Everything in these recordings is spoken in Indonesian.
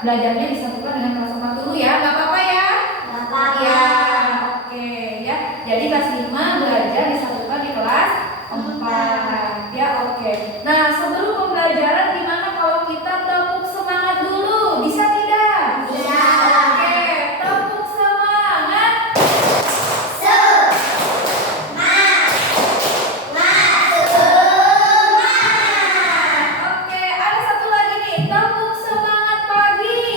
belajarnya disatukan dengan kelas 4 dulu ya. Nggak apa-apa ya? Nggak apa-apa. Ya, oke ya. Jadi kelas 5 belajar disatukan di kelas 4 ya, oke. Nah, sebelum pembelajaran gimana kalau kita tepuk semangat dulu? Bisa tidak? Bisa. Oke, tepuk semangat. Oke, ada satu lagi nih, tepuk semangat pagi.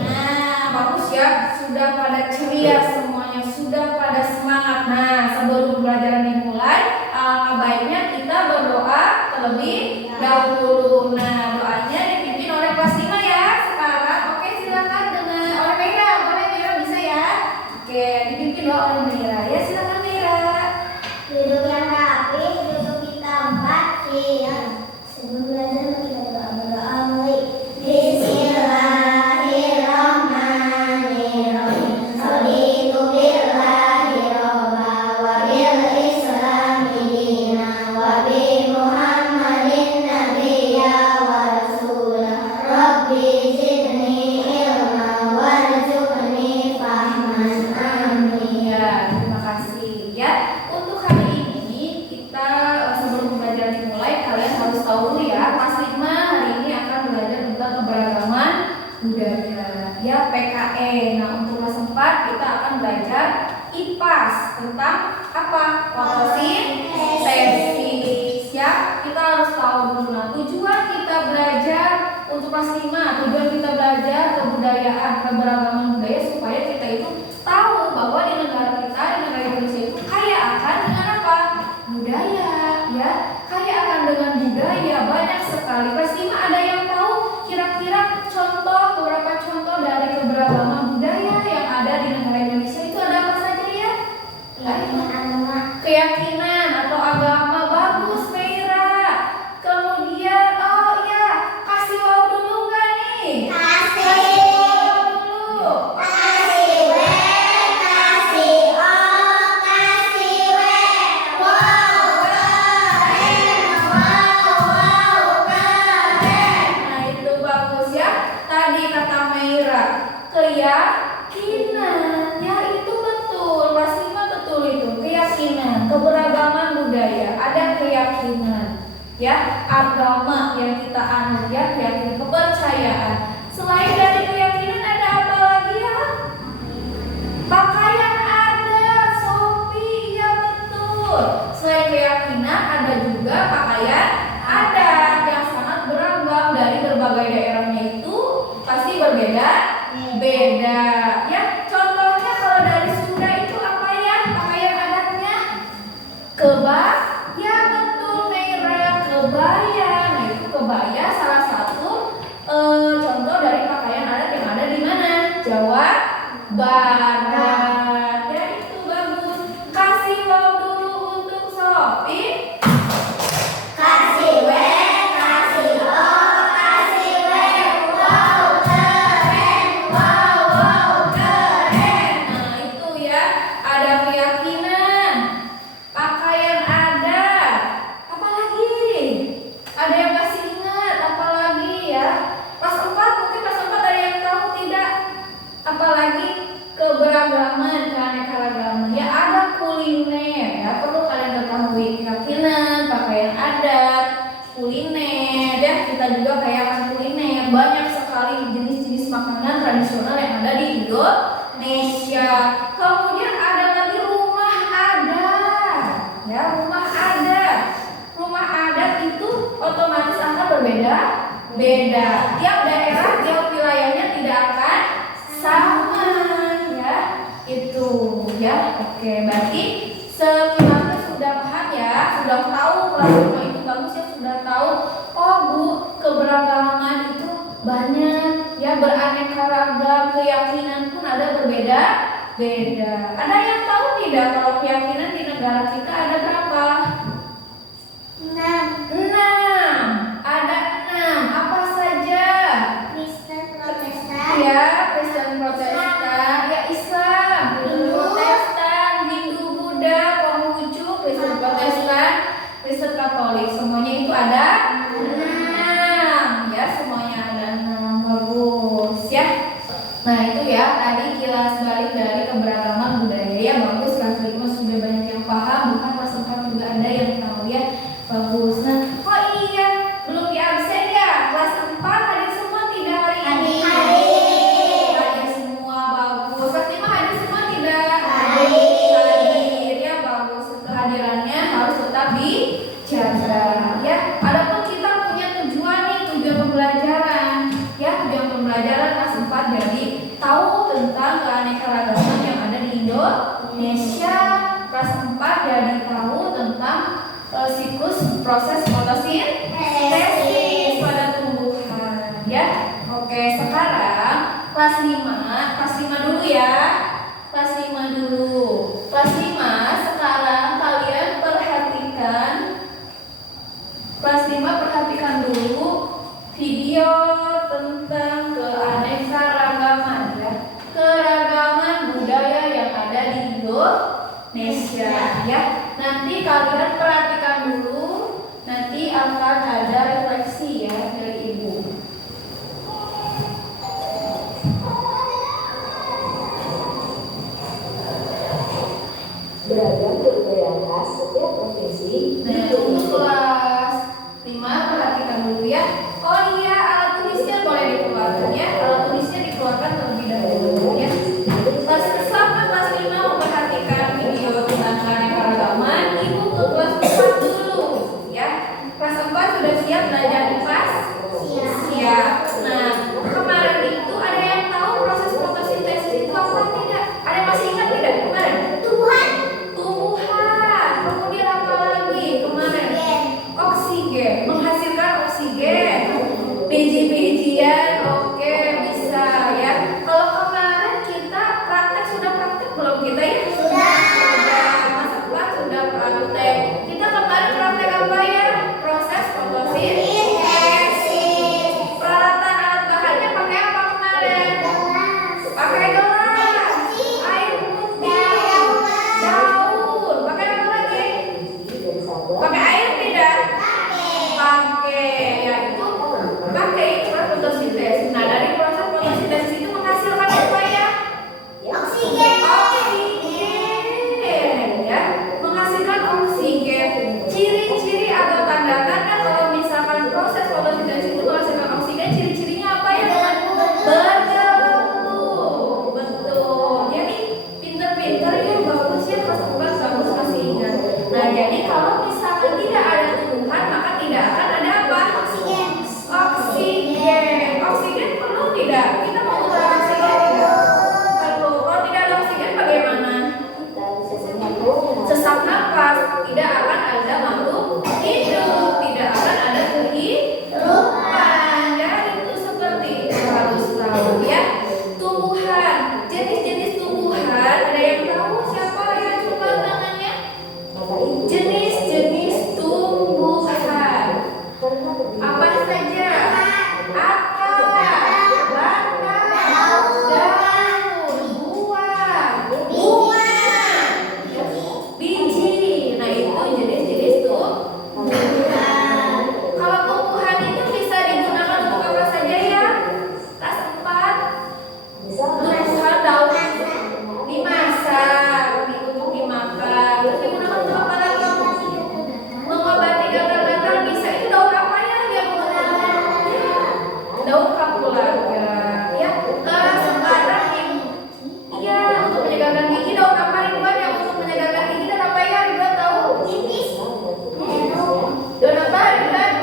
Nah, bagus ya, sudah pada ceria semuanya, sudah pada semangat. Nah, sebelum pembelajaran dimulai, alangkah baiknya kita berdoa terlebih dahulu. Nah, doanya dipimpin oleh kelas 5 ya sekarang. Oke, silakan dengan oleh Meira. Boleh Meira, bisa ya? Oke, dipimpin doa oleh Meira. Ya, silakan Meira. Duduk yang rapi, duduk di tempat siang. Sebelum belajar kita berdoa mulai. Bismillahirrahmanirrahim. Raditu billahi robba wa bil islami dina wa bi Muhammadin nabiyya wa rasulah. Rabbi zidni ilma warzuqni fahman. Amin. Ya, terima kasih ya. Untuk hari ini kita sebelum pembelajaran dimulai, kalian harus tahu dulu ya, kelas 5 hari ini akan belajar tentang keberagaman budaya ya, PKE. Nah, untuk kelas 4 kita akan belajar IPAS tentang apa? Fotosintesis ya. Kita harus tahu dulu. Nah, tujuan kita belajar untuk kelas 5, tujuan kita belajar kebudayaan, keberagaman budaya supaya kita itu tahu bahwa di negara kita, di negara Indonesia itu kaya akan dengan apa? Budaya ya. Kaya akan dengan budaya, banyak sekali. Kelas 5 ada yang tahu kira-kira contoh, beberapa contoh dari keberagaman budaya yang ada di negara Indonesia itu ada apa saja ya? Keyakinan atau agama, bagus Meira. Kemudian, oh ya, kasih wow dulu nggak nih? Kasih wow dulu. Nah, itu bagus ya. Tadi kata Meira, keyakinan. Ya, itu betul. Kelas 5 betul itu. Keyakinan, keberagaman budaya, ada keyakinan. Ya, agama yang kita anut ya, keyakinan, kepercayaan. Selain dari keyakinan ada apa lagi ya? Pakaian adat, Sophie, ya betul. Selain keyakinan ada juga pakaian adat yang sangat beragam dari berbagai daerahnya itu pasti berbeda-beda. Ya, contohnya kalau dari Sunda itu apa ya pakaian adatnya? Ya betul Meira, kebaya. Nah, itu kebaya salah satu contoh dari pakaian adat yang ada di mana? Jawa Barat. Ya, itu bagus. Kasih wow dulu untuk Sophie. Nah, itu ya, ada keyakinan, pakaian adat, apa lagi? Ada yang masih ingat apa lagi ya? Kelas 4, mungkin kelas 4 ada yang tahu tidak? Apalagi keberagaman, keanekaragaman. Ya, ada kuliner ya, perlu kalian ketahui keyakinan, pakaian adat, kuliner ya. Kita juga kaya akan kuliner. Banyak sekali jenis-jenis makanan tradisional yang ada di Indonesia. Kemudian ada lagi rumah adat. Ya, rumah adat. Rumah adat itu otomatis akan berbeda-beda. Tiap daerah, tiap wilayahnya tidak akan sama ya. Itu ya. Oke, berarti sekitarnya sudah paham ya, sudah tahu kelas 5 itu bagus ya, sudah tahu. Oh Bu, keberagaman itu banyak ya, beraneka ragam, keyakinan pun ada berbeda-beda. Ada yang tahu tidak kalau keyakinan di negara kita ada berapa? 6. Ada 6. Apa saja? Kristen, Protestan, Ya, Kristen, Protestan, ya Islam. keanekaragaman yang ada di Indonesia. Kelas 4 jadi tahu tentang siklus proses fotosintesis pada tumbuhan ya. Oke, sekarang kelas 5 dulu ya. Kelas 5 dulu. Kelas 5 sekarang kalian perhatikan. Kelas 5 perhatikan dulu video tentang keanekaragaman ya. Keragaman budaya yang ada di Indonesia ya. Nanti kalian perhatikan dulu. Nanti akan ada refleksi ya dari Ibu. Beragam berbeda khas setiap provinsi. Nah, untuk kelas 5 perhatikan dulu ya. Oh iya, alat tulisnya boleh dikeluarkan ya. Alat tulisnya dikeluarkan terlebih dahulu ya. Kelas 5 memperhatikan video tentang keanekaragaman. Ibu ke kelas 4 dulu ya. Kelas 4 sudah siap belajar IPAS? Siap. Nah, kemarin itu ada yang tahu proses fotosintesis itu apa tidak? Ada yang masih ingat tidak kemarin? Tumbuhan. Kemudian apa lagi kemarin? Oksigen. Menghasilkan oksigen. Biji-bijian. Oke, bisa ya. Kalau kemarin kita praktek, sudah praktek belum kita ya? Sudah. Mas sudah praktek. Kita kemarin praktek apa ya? Proses fotosintesis. Peralatan alat bahannya pakai apa kemarin? Pakai gelas. Air putih. Daun. Pakai apa lagi? Pakai air tidak? Pakai. Ya itu pakai proses fotosintesis. Nah, dari proses fotosintesis itu menghasilkan apa ya? Oksigen ya, menghasilkan oksigen. Ciri-ciri atau tanda-tanda kalau misalkan proses fotosintesis itu menghasilkan oksigen, ciri-cirinya apa ya? Bergelut. Betul. Jadi pinter-pinter ya, bagus ya, kelas 4 bagus masih ingat. Nah, jadi kalau misalkan tidak ada tumbuhan, maka tidak akan ada apa? Oksigen. Oksigen perlu tidak? Kita membutuhkan oksigen tidak? Perlu. Kalau tidak ada oksigen bagaimana? Sesak napas. Tidak akan ada makhluk hidup. Tidak akan ada kehidupan. Jadi itu seperti itu harus tahu ya. Tumbuhan. Jenis-jenis tumbuhan. Ada yang tahu siapa ya? Coba tangannya. Jenis-jenis tumbuhan. Apa saja? Akar, batang, daun, buah, bunga, biji. Nah, itu jenis-jenis tumbuhan. Kalau tumbuhan itu bisa digunakan untuk apa saja ya? Kelas 4. Tumbuhan daun dimasak, untuk dimakan. Terus digunakan untuk apa lagi? Mengobati gatal-gatal bisa. Itu daun apa ya yang mengobati? Daun kapulaga ya. Sekarang iya, untuk menyegarkan gigi daun apa Ridwan yang untuk menyegarkan gigi dan apa ya Ridwan tahu? Daun apa Ridwan?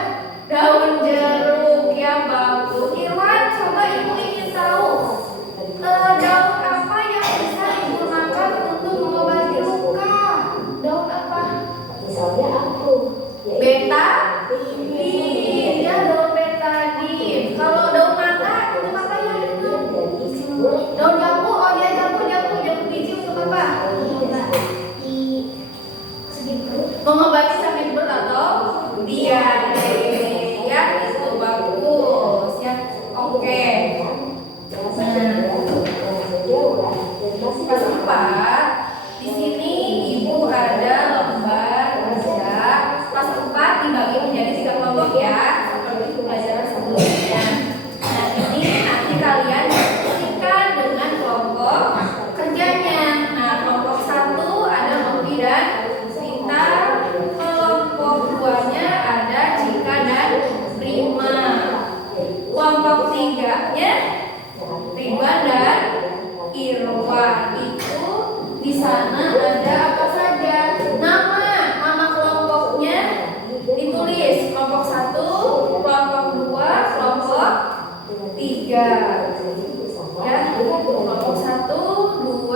Daun jeruk ya, bagus. Irwan, coba ibu ingin tahu daun apa yang bisa digunakan untuk mengobati luka? Daun apa? Misalnya aku. Betadin ya, daun betadin. Kalau daun mata itu apa ya? Daun jambu, oh ya jambu biji untuk apa? Mengobati sakit perut atau diare ya, itu bagus ya. Oke. Kelas 4 di sini ibu ada lembar kerja. Kelas 4 dibagi menjadi 3 kelompok ya, seperti pembelajaran sebelumnya. Nah, ini nanti kalian diskusikan dengan kelompok kerjanya. Nah, kelompok 1 ada Novi dan Sita. Kelompok 2-nya ada Cika dan Rima. Kelompok 3-nya Ridwan dan Irwan. Itu di sana ada apa saja? Nama kelompoknya ditulis. Kelompok 1, kelompok 2, kelompok 3. Ya, kelompok 1, 2,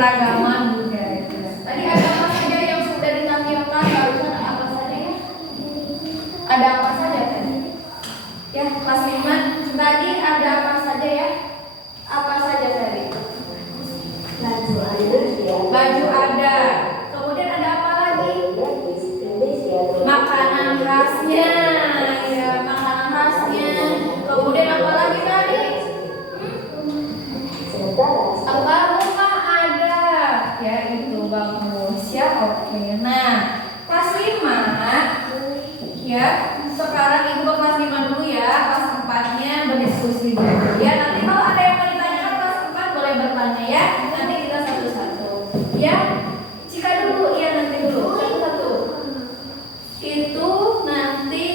keberagaman budaya. Tadi ada apa saja yang sudah ditampilkan barusan apa saja ya? Ada apa saja tadi? Ya, kelas 5 tadi ada apa saja ya? Apa saja tadi? Baju Baju ada. Kemudian ada apa lagi? Makanan khasnya. Ya, makanan khasnya. Kemudian apa lagi tadi? Apa rumah ada? Ya, itu bagus ya. Oke. Nah, kelas 5 ya. Sekarang Ibu ke kelas 5 dulu ya. Kelas 4-nya berdiskusi dulu ya. Nanti kalau ada yang mau ditanyakan kelas 4 boleh bertanya ya. Nanti kita satu-satu. Ya. Cika dulu ya, nanti dulu. Satu-satu. Itu nanti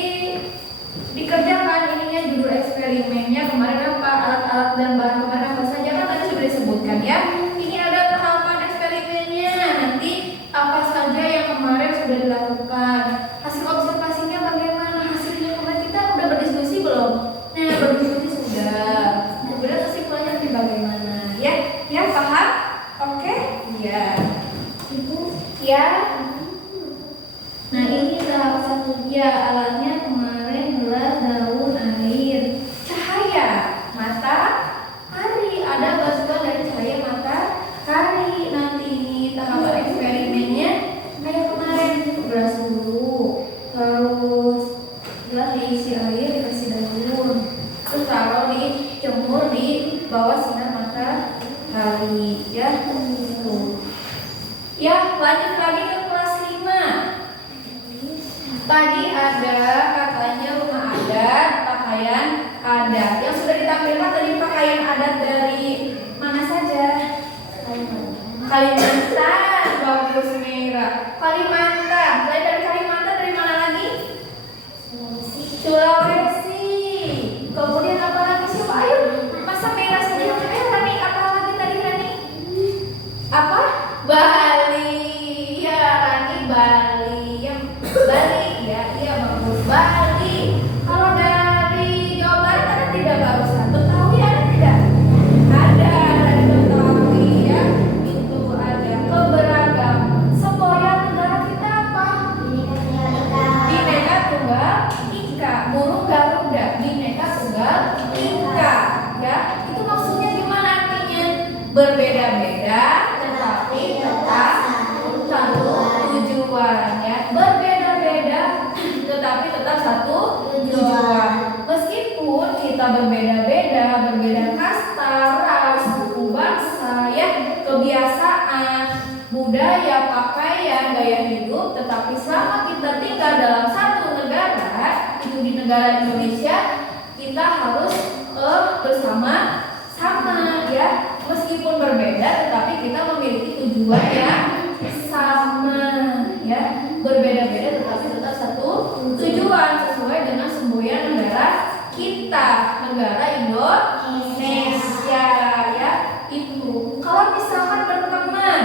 dikerjakan ininya judul eksperimennya kemarin apa, alat-alat dan bahan kemarin apa saja kan tadi sudah disebutkan ya. Ini ada tahapan eksperimennya, nanti apa saja yang kemarin sudah dilakukan, hasil observasinya bagaimana, hasilnya kemarin kita udah berdiskusi belum? Nah, berdiskusi sudah, kemudian kesimpulannya nanti bagaimana ya? Ya, paham? Oke? Ya. Ya. Nah, ini tahap satu ya, alatnya kemarin gelas, daun, air, cahaya, matahari. Ada bantuan dari cahaya matahari. Nanti ini tahapan eksperimennya kayak kemarin, gelas dulu, terus gelas diisi air, dikasih daun, terus taruh dijemur di bawah sinar matahari ya. Ya, lanjut lagi ke kelas 5. Tadi ada katanya rumah adat, pakaian adat. Yang sudah ditampilkan tadi pakaian adat dari mana saja? Kalimantan, bagus merah. Kalimantan, selain dari Kalimantan dari mana lagi? Sulawesi. Kemudian apa lagi sih? Ayo, masa merah saja? Rani, apa lagi tadi Rani? Apa? Bali. Ya, Rani Bali. Yang Bali. Iya bagus. Bali. Kalau dari Jawa Barat ada tidak barusan? Betawi ada tidak? Ada dari Betawi ya. Itu ada keberagaman. Semboyan negara kita apa? Bhinneka Tunggal Ika. Burung Garuda. Bhinneka Tunggal Ika. Ya, itu maksudnya gimana artinya? Berbeda-beda tetapi tetap satu tujuan ya. Berbeda-beda tetapi tetap satu tujuan. Meskipun kita berbeda-beda, berbeda kasta, ras, suku bangsa, ya, kebiasaan, budaya, pakaian, gaya hidup, tetapi selama kita tinggal dalam satu negara, itu di negara Indonesia, kita harus bersama-sama ya. Meskipun berbeda, tetapi kita memiliki tujuan yang sama ya. Berbeda-beda tetapi tetap satu tujuan sesuai dengan semboyan negara kita, negara Indonesia ya. Itu kalau misalkan berteman,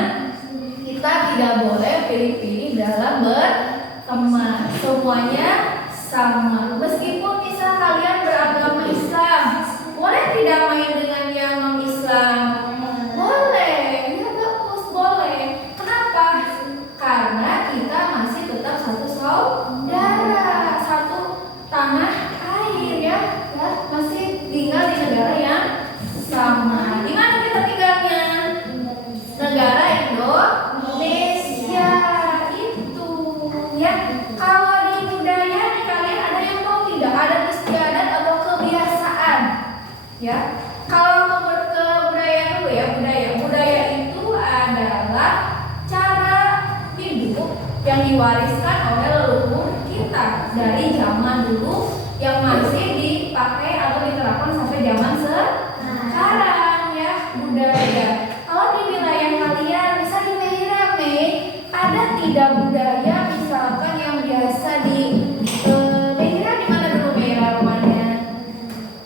kita tidak boleh pilih-pilih dalam berteman, semuanya sama. Meskipun misal kalian beragama Islam, boleh tidak main dengan yang non-Islam? Boleh, ya bagus, boleh. Kenapa? Karena kita masih tetap satu saudara, satu tanah air ya, masih tinggal di negara yang sama. Di mana kita tinggalnya? Negara Indonesia itu ya. Kalau di budaya nih kalian ada yang tahu tidak? Adat istiadat atau kebiasaan ya. Kalau ke budaya dulu ya, budaya itu adalah cara hidup yang diwariskan oleh leluhur kita dari zaman dulu yang masih dipakai atau diterapkan sampai zaman sekarang ya. Budaya kalau di wilayah kalian, misal di Meirame, ada tidak budaya misalkan yang biasa di Meira, di mana dulu Meira rumahnya?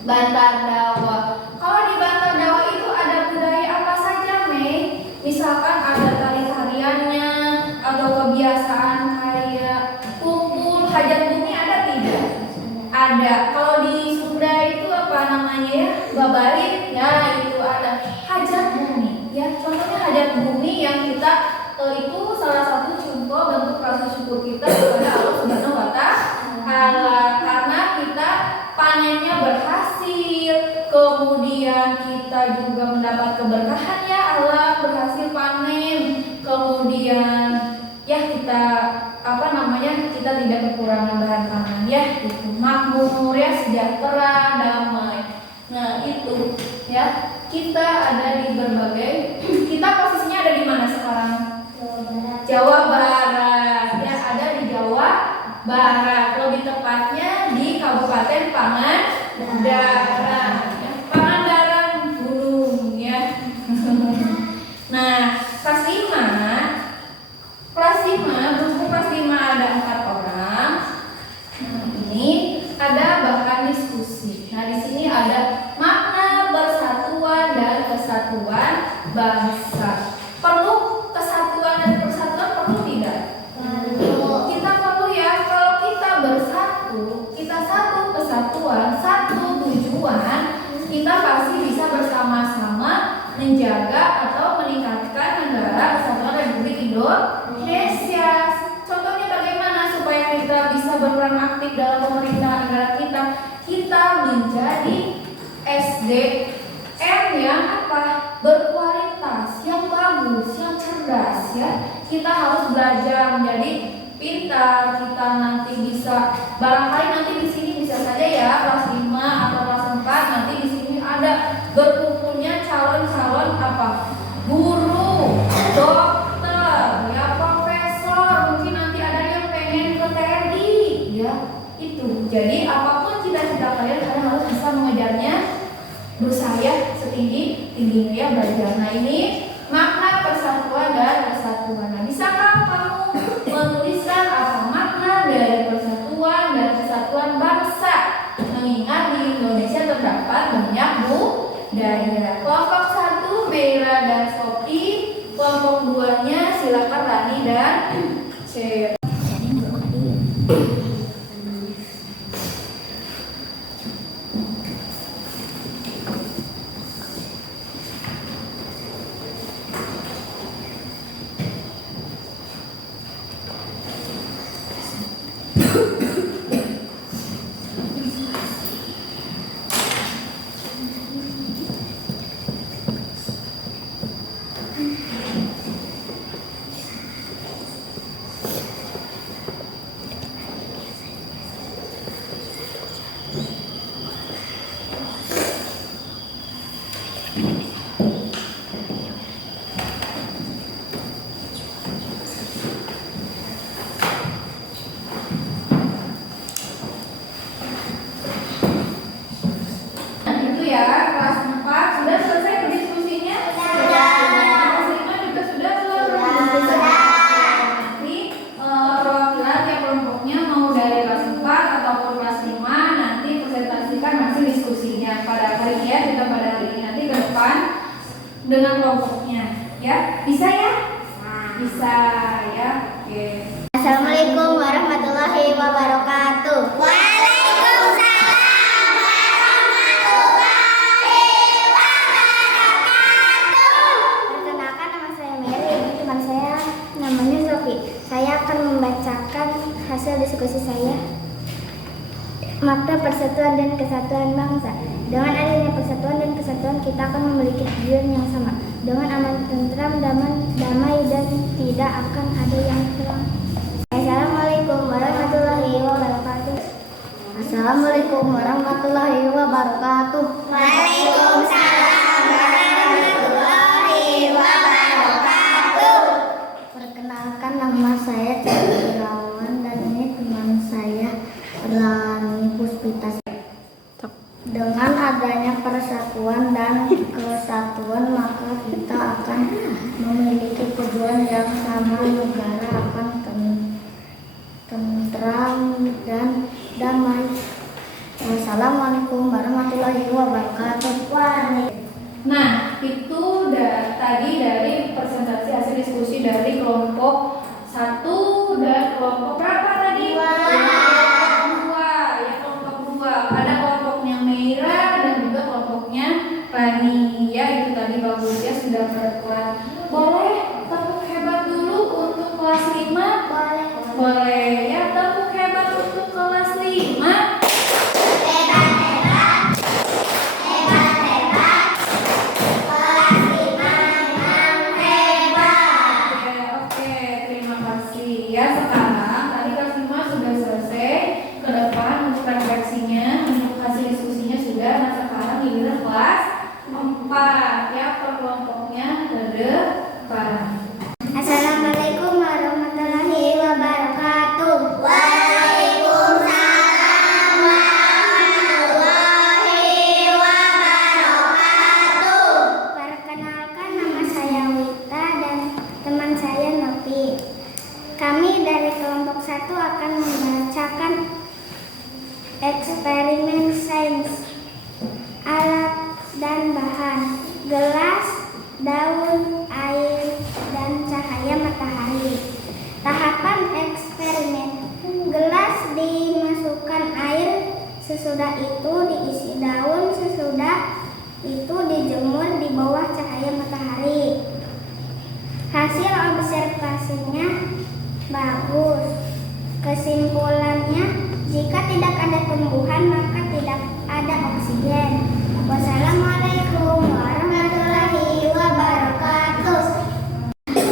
Bantar Dawa. Kalau di Bantar Dawa itu ada budaya apa saja, Mei? Misalkan ada tari-tariannya atau kebiasaan kayak kumpul hajat bumi, ada tidak? Ada. Kalau di Sunda itu apa namanya ya? Babalit. Ya, itu ada hajat bumi. Ya, contohnya hajat bumi yang kita itu salah satu contoh bentuk rasa syukur kita kepada Allah Subhanahu wa Ta'ala, karena kita panennya berhasil, kemudian kita juga mendapat keberkahan, ya Allah berhasil panen, kemudian ya kita kita tidak kekurangan bahan pangan, ya itu makmur, ya sejahtera, damai. Nah itu ya, kita ada di berbagai, kita posisinya ada di mana sekarang? Jawa Barat, ya ada di Jawa Barat, lebih tepatnya di Kabupaten Pangandaran, ya, Pangandaran Gunung, ya. Nah, buku kelas 5 ada 4 orang. Nah, ini ada bahan diskusi. Nah, di sini ada makna bersatuan dan kesatuan bangsa. Perlu kesatuan dan persatuan, perlu tidak? Kita perlu, ya. Kalau kita bersatu, kita satu kesatuan, satu tujuan, kita pasti bisa bersama-sama menjaga atau meningkatkan negara kesatuan Republik Indonesia. Contohnya bagaimana supaya kita bisa berperan aktif dalam pemerintahan negara kita? Kita menjadi SDM yang berkualitas, yang bagus, yang cerdas, ya. Kita harus belajar menjadi pintar. Kita nanti bisa, barangkali nanti di sini bisa saja, ya, kelas 5 atau kelas 4 nanti di sini ada berkumpulnya calon-calon guru, dokter, ya, profesor, mungkin nanti ada yang pengen ke TNI, ya, itu. Jadi apapun cita-cita kalian harus bisa mengejarnya, berusaha setinggi-tingginya, ya, belajar. Nah, ini makna persatuan dan kesatuan. Nah, bisakah kamu menuliskan apa makna dari persatuan dan kesatuan bangsa? Mengingat di Indonesia terdapat banyak budaya. Kelompok 1 Meira dan Sophie, kelompok 2-nya silakan Rani dan Cher. Dengan kelompoknya, ya, bisa, ya, bisa, ya, oke. Assalamualaikum warahmatullahi wabarakatuh. Waalaikumsalam warahmatullahi wabarakatuh. Perkenalkan, nama saya Mary, ini teman saya namanya Sophie. Saya akan membacakan hasil diskusi saya. Makna persatuan dan kesatuan bangsa. Dengan adanya persatuan dan kesatuan, kita akan memiliki tujuan yang sama. Dengan aman, tentram, damai, dan tidak akan ada yang hilang. Assalamualaikum warahmatullahi wabarakatuh. Assalamualaikum warahmatullahi wabarakatuh. Waalaikumsalam warahmatullahi wabarakatuh. Perkenalkan, nama saya Chandra Irawan dan ini teman saya Erlani Puspita. Dengan adanya persatuan dan kesatuan, maka kita akan memiliki tujuan yang sama. Negara akan tentram dan damai. Wassalamualaikum warahmatullahi wabarakatuh. Nah, itu tadi dari presentasi hasil diskusi dari kelompok 1 dan kelompok berapa tadi? 2. Ya, kelompok 2. Ada kelompoknya Meira dan juga kelompoknya Rani. Ya, itu tadi bagus, ya, sudah berkuat. Boleh teman saya Novi. Kami dari kelompok 1 akan membacakan eksperimen sains, alat dan bahan, gelas, daun, air, dan cahaya matahari. Tahapan eksperimen: gelas dimasukkan air, sesudah itu diisi daun, sesudah itu dijemur di bawah cahaya matahari. Hasil observasinya bagus. Kesimpulannya, jika tidak ada tumbuhan maka tidak ada oksigen. Wassalamualaikum warahmatullahi wabarakatuh.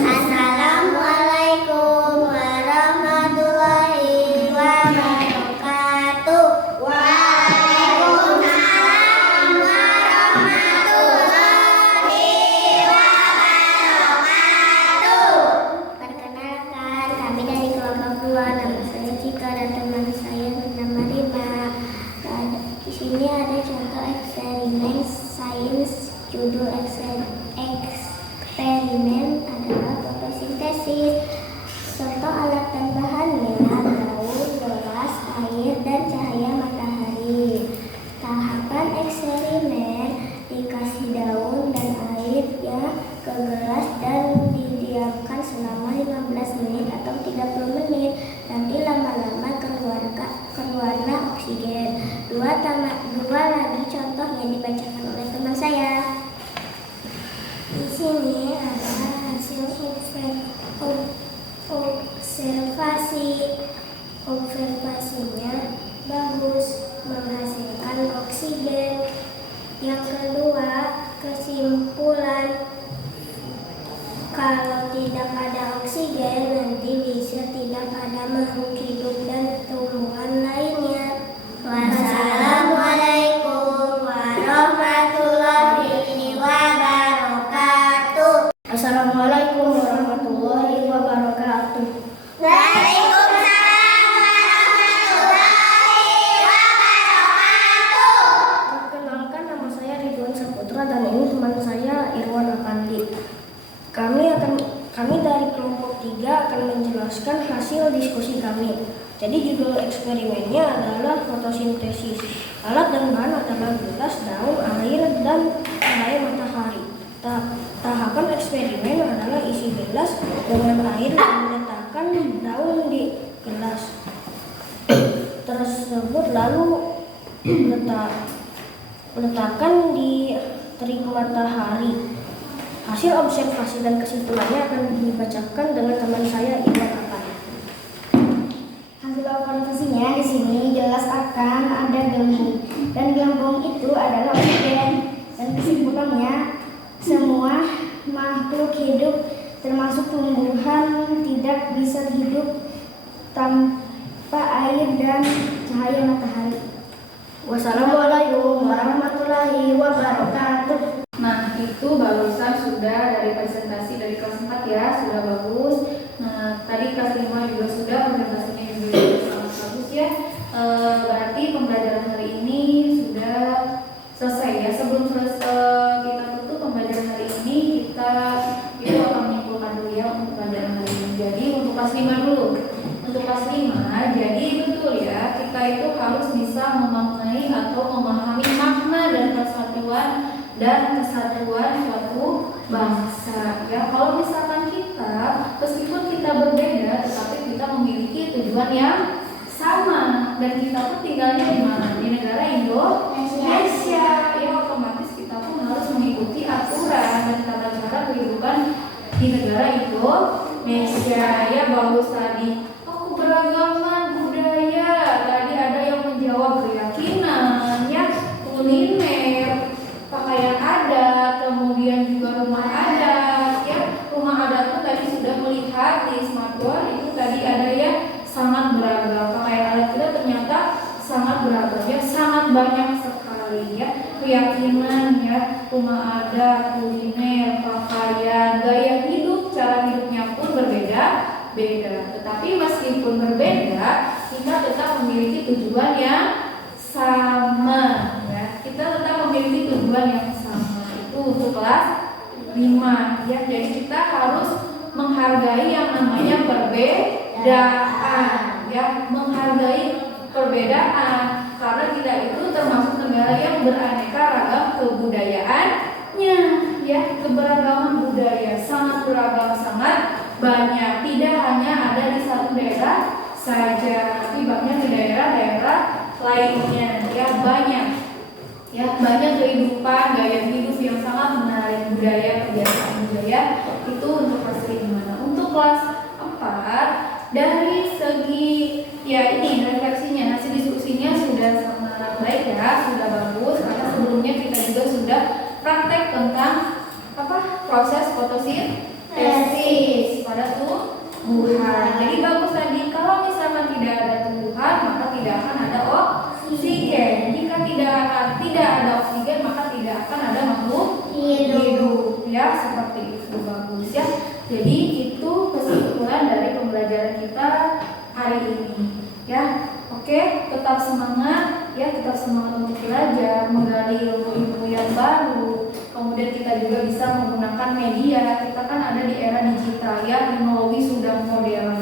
Assalamualaikum warahmatullahi wabarakatuh. Waalaikumsalam warahmatullahi wabarakatuh. Perkenalkan, kami dari kelompok 2, nama saya Cika dan teman saya bernama Rima. Di sini ada contoh eksperimen sains. Judul eksperimen adalah fotosintesis. Contoh alat dan bahannya: daun, gelas, air, dan cahaya matahari. Tahapan eksperimen: dikasih daun dan air ke gelas dan didiamkan selama 15 menit atau 30 menit. Nanti lama-lama keluarlah oksigen. Dua lagi contohnya dibacakan oleh teman saya. Di sini adalah hasil observasi. Observasinya bagus, menghasilkan oksigen. Yang kedua, kesimpulan: kalau tidak ada oksigen, nanti bisa tidak ada makhluk hidup dan tumbuhan lainnya. Wassalamualaikum warahmatullahi wabarakatuh. Assalamualaikum warahmatullahi wabarakatuh. Waalaikumsalam warahmatullahi wabarakatuh. Perkenalkan, nama saya Ridwan Saputra dan ini teman saya Irwan Afandi. Kami dari kelompok 3 akan menjelaskan hasil diskusi kami. Jadi judul eksperimennya adalah fotosintesis. Alat dan bahan adalah gelas, daun, air, dan cahaya matahari. Tahapan eksperimen adalah isi gelas dengan air dan meletakkan daun di gelas tersebut, lalu letakkan di terik matahari. Hasil observasi dan kesimpulannya akan dibacakan dengan teman saya Iwan Afandi. Hasil observasinya di sini gelas akan ada gelembung dan gelembung itu adalah oksigen. Dan kesimpulannya, semua makhluk hidup termasuk tumbuhan tidak bisa hidup tanpa air dan cahaya matahari. Wassalamualaikum warahmatullahi wabarakatuh. Nah, itu barusan sudah dari presentasi dari kelas 4 ya, sudah bagus. Nah, tadi kelas 5 juga sudah, presentasinya juga sangat bagus ya. Berarti pembelajaran hari ini sudah selesai ya. Sebelum kita tutup pembelajaran hari ini, kita itu akan menyimpulkan dulu ya untuk pembelajaran hari ini. Jadi untuk kelas 5 dulu. Untuk kelas 5, jadi betul ya, kita itu harus bisa memaknai atau memahami makna dan kesatuan suatu bangsa ya. Kalau misalkan kita, meskipun kita berbeda, tetapi kita memiliki tujuan yang sama dan kita pun tinggalnya di mana? Di negara Indonesia. Ya, otomatis kita pun harus mengikuti aturan dan tata cara kehidupan di negara Indonesia. Ya, bagus tadi. Keberagaman budaya. Tadi ada yang menjawab keyakinan, ya, kuliner, pakaian adat, kemudian juga rumah adat, ya. Rumah adat pun tadi sudah melihat di smartboard itu tadi ada ya sangat beragam. Pakaian adat kita ternyata sangat beragam, ya, sangat banyak sekali ya. Keyakinan ya, rumah adat, kuliner, pakaian, gaya hidup, cara hidupnya pun berbeda-beda. Tetapi meskipun berbeda, kita tetap memiliki tujuan yang sama ya. Kita tetap memiliki tujuan yang sama. Itu untuk kelas 5 ya. Jadi kita harus menghargai yang namanya perbedaan, ya, menghargai perbedaan, karena kita itu termasuk negara yang beraneka ragam kebudayaannya, ya, keberagaman budaya sangat beragam, sangat banyak, tidak hanya ada di satu daerah saja, tapi banyak di daerah-daerah lainnya, ya, banyak. Ya, banyak kehidupan, gaya hidup yang sangat menarik, budaya, kebiasaan budaya itu untuk kelas 5. Untuk kelas 4 dari segi ya ini refleksinya, hasil diskusinya sudah sangat baik ya, sudah bagus karena sebelumnya kita juga sudah praktek tentang proses fotosintesis pada tumbuhan. Jadi bagus tadi, kalau misalkan tidak ada tumbuhan maka tidak akan ada oksigen. Jika tidak ada oksigen maka tidak akan ada makhluk hidup. Ya, seperti itu, bagus ya. Jadi itu kesimpulan dari pembelajaran kita hari ini. Ya, oke, tetap semangat ya, tetap semangat untuk belajar, menggali ilmu-ilmu yang baru. Kemudian kita juga bisa menggunakan media. Kita kan ada di era digital ya, teknologi sudah modern.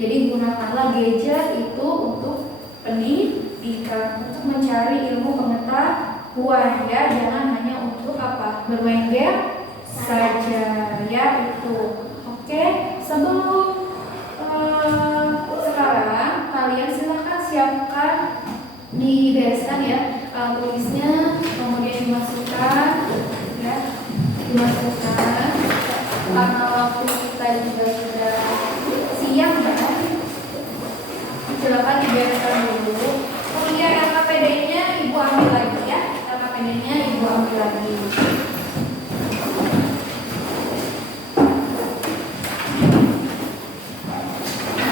Jadi gunakanlah gadget itu untuk pendidikan, untuk mencari ilmu pengetahuan ya, jangan hanya untuk bermain game saja ya itu. Oke, sebelum sekarang kalian silahkan siapkan, dibereskan ya tulisnya, kemudian dimasukkan ya, karena waktu kita juga sudah siang ya, silakan dibereskan dulu. Kemudian LKPD-nya ibu ambil lagi ya, LKPD-nya ibu ambil lagi.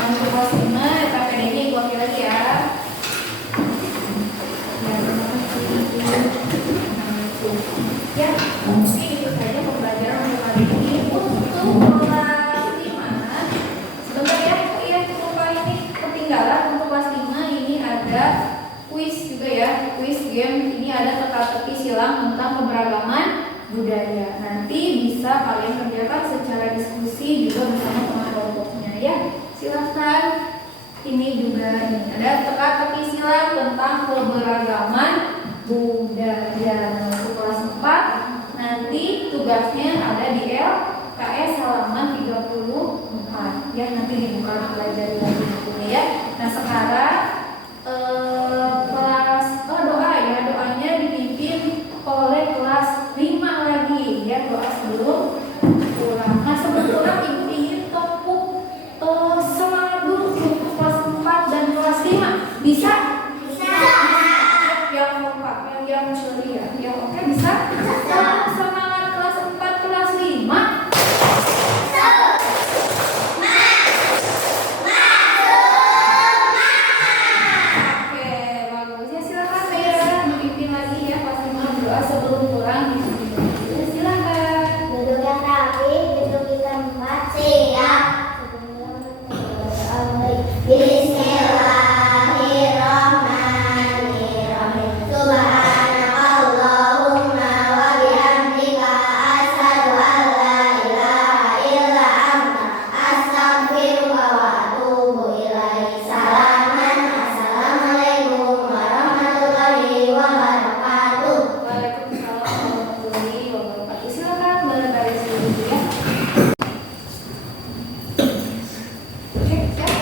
Untuk kelas 5 LKPD-nya ibu ambil lagi ya. Ya, mungkin itu saja pembelajaran untuk hari ini. Untuk kelas 5 sebentar ya, lupa ini ketinggalan. Untuk kelas 5 ini ada kuis juga ya, kuis game. Ini ada teka-teki silang tentang keberagaman budaya. Nanti bisa kalian kerjakan secara diskusi juga bersama teman kelompoknya ya. Silahkan. Ini juga ada teka-teki silang tentang keberagaman budaya. Untuk kelas 4 nanti tugasnya ada di LKS halaman 34 ya, nanti dibuka pelajari lagi bukunya ya. Nah sekarang kelas doa ya, doanya dipimpin oleh kelas 5 lagi ya, doa sebelum pulang. Nah sebelum pulang ibu ingin tepuk semangat dulu untuk kelas 4 dan kelas 5. Bisa? Yang kompak, yang ceria, yang oke, bisa? Semangat kelas 4, kelas 5. Oke, bagus ya, silakan ya, dipimpin lagi ya kelas 5 doa sebelum pulang. Ya, silakan. Duduk yang rapi, duduk di tempat, siap. Bismillahirrahmanirrahim. Subhanakallahumma wa bihamdika asyhadu an la ilaha illa anta astaghfiruka wa atubu ilaik. Assalamualaikum warahmatullahi wabarakatuh. Waalaikumsalam warahmatullahi wabarakatuh. Silakan berbaris dulu ya. Oke, siap.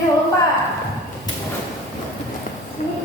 Ayo, Pak. Ini